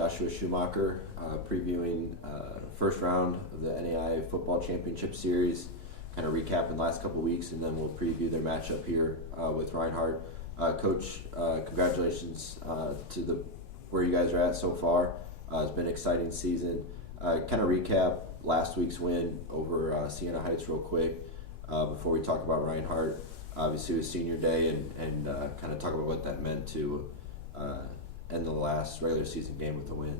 Joshua Schumacher, previewing first round of the NAI Football Championship Series, kind of recapping the last couple weeks, and then we'll preview their matchup here with Reinhardt. Coach, congratulations to where you guys are at so far. It's been an exciting season. Kind of recap last week's win over Siena Heights real quick before we talk about Reinhardt. Obviously, it was senior day, and kind of talk about what that meant to end the last regular season game with a win.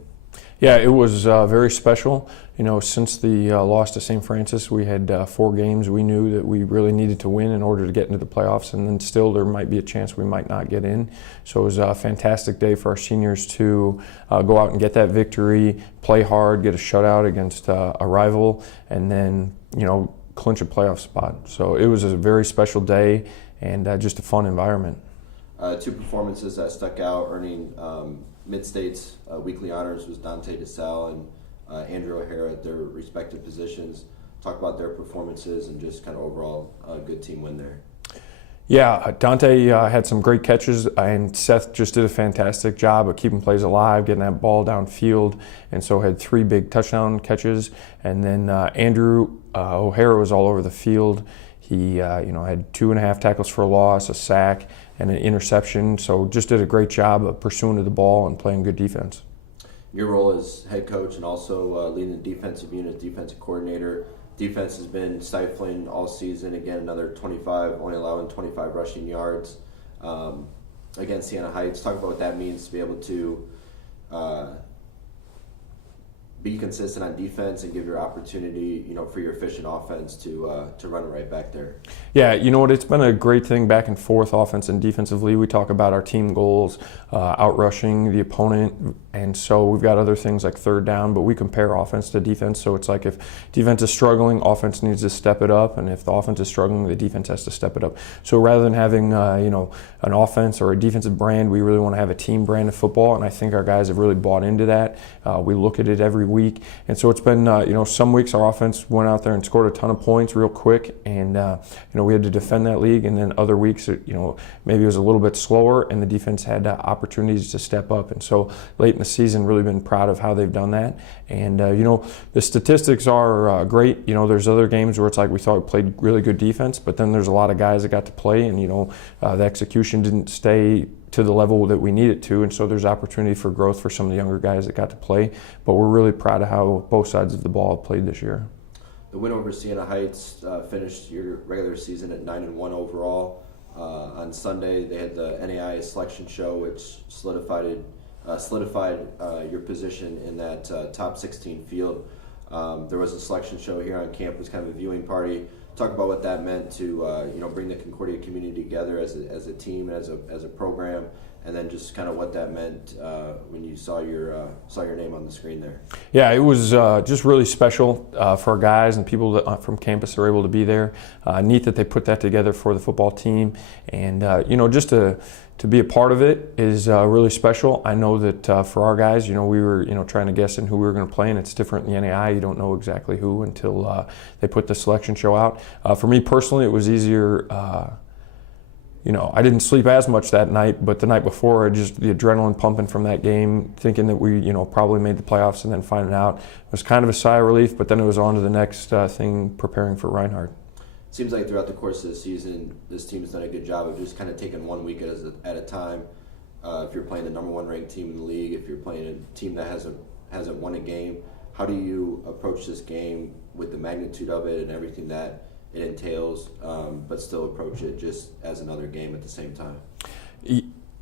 Yeah, it was very special. You know, since the loss to St. Francis, we had 4 games we knew that we really needed to win in order to get into the playoffs, and then still there might be a chance we might not get in. So it was a fantastic day for our seniors to go out and get that victory, play hard, get a shutout against a rival, and then, you know, clinch a playoff spot. So it was a very special day and just a fun environment. 2 performances that stuck out, earning Mid-State's weekly honors was Dante DeSalle and Andrew O'Hara at their respective positions. Talk about their performances and just kind of overall good team win there. Yeah, Dante had some great catches, and Seth just did a fantastic job of keeping plays alive, getting that ball downfield, and so had 3 big touchdown catches. And then Andrew O'Hara was all over the field. He had 2.5 tackles for a loss, a sack, and an interception. So just did a great job of pursuing to the ball and playing good defense. Your role as head coach and also leading the defensive unit, defensive coordinator. Defense has been stifling all season. Again, another 25, only allowing 25 rushing yards against Siena Heights. Talk about what that means to be able to be consistent on defense and give your opportunity, you know, for your efficient offense to run it right back there. Yeah, you know what? It's been a great thing back and forth, offense and defensively. We talk about our team goals, outrushing the opponent, and so we've got other things like third down, but we compare offense to defense. So it's like if defense is struggling, offense needs to step it up, and if the offense is struggling, the defense has to step it up. So rather than having an offense or a defensive brand, we really want to have a team brand of football, and I think our guys have really bought into that. We look at it every week, and so it's been some weeks our offense went out there and scored a ton of points real quick, and we had to defend that league, and then other weeks maybe it was a little bit slower and the defense had opportunities to step up. And so late in the season, really been proud of how they've done that. And the statistics are great. There's other games where it's like we thought we played really good defense, but then there's a lot of guys that got to play, and the execution didn't stay to the level that we need it to, and so there's opportunity for growth for some of the younger guys that got to play. But we're really proud of how both sides of the ball played this year. The win over Siena Heights finished your regular season at 9-1 overall. On Sunday, they had the NAI selection show, which solidified your position in that top 16 field. There was a selection show here on campus, kind of a viewing party. Talk about what that meant to bring the Concordia community together as a team, as a program, and then just kind of what that meant when you saw your name on the screen there. Yeah, it was just really special for our guys and people that, from campus that were able to be there. Neat that they put that together for the football team, and just to be a part of it is really special. I know that for our guys, we were trying to guess in who we were going to play, and it's different in the NAI. You don't know exactly who until they put the selection show out. For me personally, it was easier. I didn't sleep as much that night, but the night before, just the adrenaline pumping from that game, thinking that we, probably made the playoffs, and then finding out, it was kind of a sigh of relief. But then it was on to the next thing, preparing for Reinhardt. Seems like throughout the course of the season, this team's done a good job of just kind of taking 1 week at a time. If you're playing the number 1 ranked team in the league, if you're playing a team that hasn't won a game, how do you approach this game with the magnitude of it and everything that it entails, but still approach it just as another game at the same time?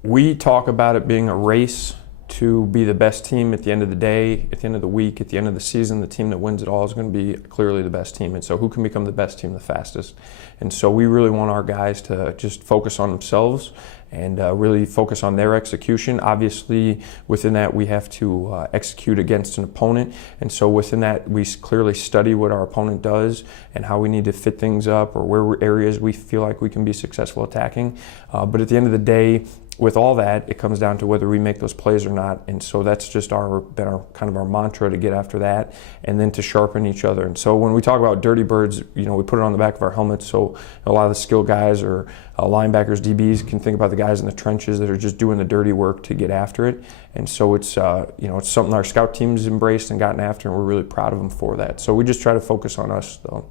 We talk about it being a race to be the best team at the end of the day, at the end of the week, at the end of the season. The team that wins it all is going to be clearly the best team. And so who can become the best team the fastest? And so we really want our guys to just focus on themselves and really focus on their execution. Obviously, within that, we have to execute against an opponent. And so within that, we clearly study what our opponent does and how we need to fit things up, or where areas we feel like we can be successful attacking. But at the end of the day, with all that, it comes down to whether we make those plays or not. And so that's just been our kind of our mantra, to get after that and then to sharpen each other. And so when we talk about dirty birds, we put it on the back of our helmets. So a lot of the skill guys or linebackers, DBs can think about the guys in the trenches that are just doing the dirty work to get after it. And so it's it's something our scout team's embraced and gotten after, and we're really proud of them for that. So we just try to focus on us, though.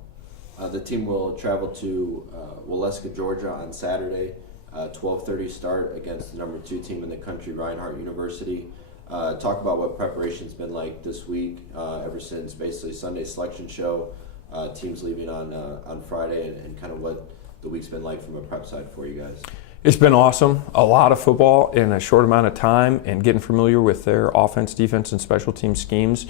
The team will travel to Waleska, Georgia on Saturday. 12:30 start against the number 2 team in the country, Reinhardt University. Talk about what preparation's been like this week, ever since basically Sunday's selection show. Teams leaving on Friday, and kind of what the week's been like from a prep side for you guys. It's been awesome. A lot of football in a short amount of time, and getting familiar with their offense, defense, and special team schemes.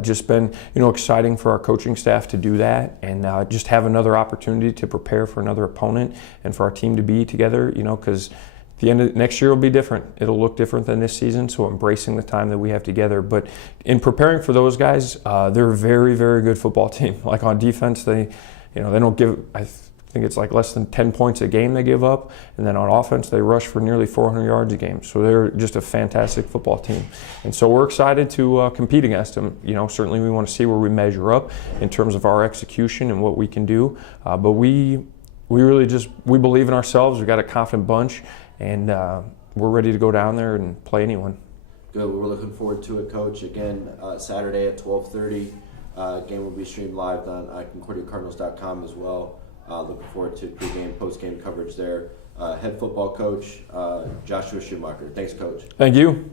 Just been, exciting for our coaching staff to do that, and just have another opportunity to prepare for another opponent and for our team to be together. Because the end of next year will be different. It'll look different than this season. So embracing the time that we have together. But in preparing for those guys, they're a very, very good football team. Like on defense, they don't give. I think it's like less than 10 points a game they give up, and then on offense they rush for nearly 400 yards a game. So they're just a fantastic football team, and so we're excited to compete against them. Certainly we want to see where we measure up in terms of our execution and what we can do. But we really we believe in ourselves. We've got a confident bunch, and we're ready to go down there and play anyone. Good. We're looking forward to it, Coach. Again, Saturday at 12:30. Game will be streamed live on ConcordiaCardinals.com as well. Looking forward to pregame, postgame coverage there. Head football coach Joshua Schumacher. Thanks, Coach. Thank you.